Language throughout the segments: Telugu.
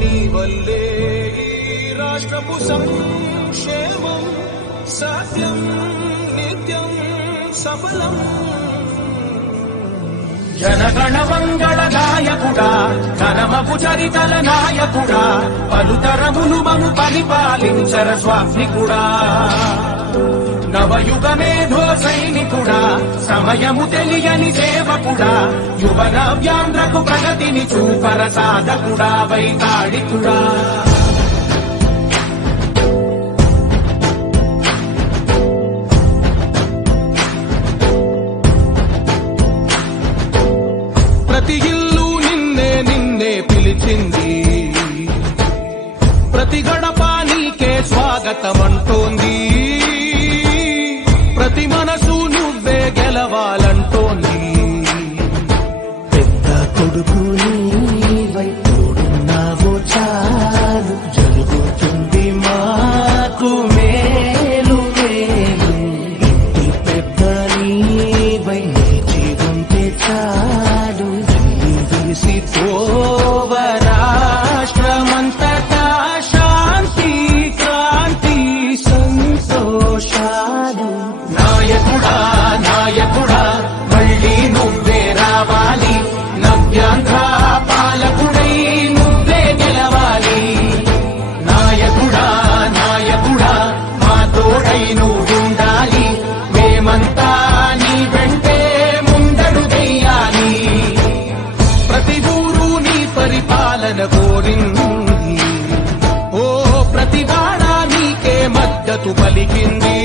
నీ వల్లే ఈ రాష్ట్రపు సంక్షేమం సత్యం నిత్యం సఫలం. జనగణ మంగళ నాయకుడా, ఘనమపు చరితల నాయకుడా, పలుతరములు మము పరిపాలించర స్వామికుడా. నవయుగ మేధో సైనికుడా, సమయము తెలియని సేవకుడా, యువ నవ్యాంధ్రకు ప్రగతిని చూపర సాధకుడా, వైతాళికుడా. ప్రతి ఇల్లు నిన్నే నిన్నే పిలిచింది, ప్రతి గడప నీకే స్వాగతమంటోంది, ప్రతి మనసు నువ్వే గెలవాలంటోంది. పెద్ద కొడుకు నీవై తోడున్నావో చాలు, జరుగుతుంది మాకు మేలు మేలు. ఇంటి పెద్ద నీవై నిలిచి ఉంటే చాలు, జీవిసి పోవ రాష్ట్రమంతటా శాంతి క్రాంతి సంతోషాలు. నాయకుడా నాయకుడా మళ్ళీ నువ్వే రావాలి, నవ్యాంధ్ర పాలకుడై నువ్వే గెలవాలి. నాయకుడా నాయకుడా మా తోడై నువ్వుండాలి, మేమంతా నీ వెంటే ముందడు వెయ్యాలి. ప్రతి ఊరు నీ పరిపాలన కోరింది, ఓ ప్రతి వాడ నీకే మద్దతు పలికింది.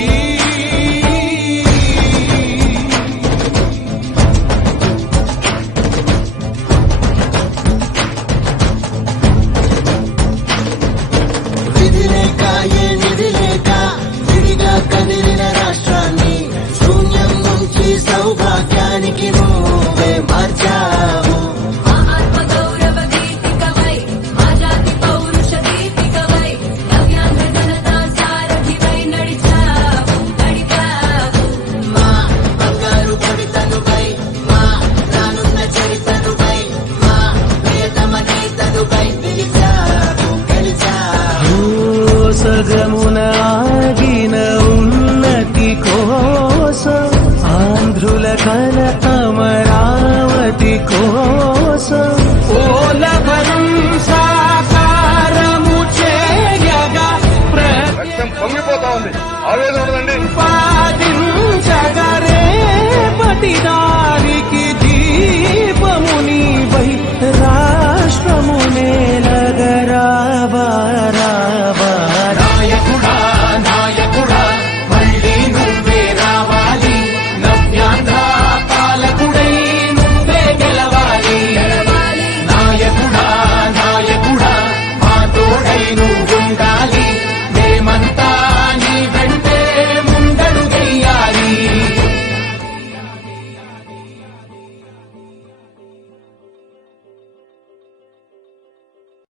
సౌభాగ్యానికి నువ్వే మార్చావు. మా ఆత్మగౌరవ గీతికవై, మా జాతి పౌరుష దీపికవై, నవ్యాంధ్ర జనతా సారథివై నడిచావు నడిపావు. మా బంగారు భవితనువై, మా రానున్న చరితనువై, మా ప్రియతమ నేతనువై పిలిచావు గెలిచావు. సగమున ఆగిన ఉన్నతి కోసం, ఆంధ్రుల కల అమరావతి కోసం, పోలవరం సాకారము చేయగా పొంగిపోతా ఉంది. ఆవేదన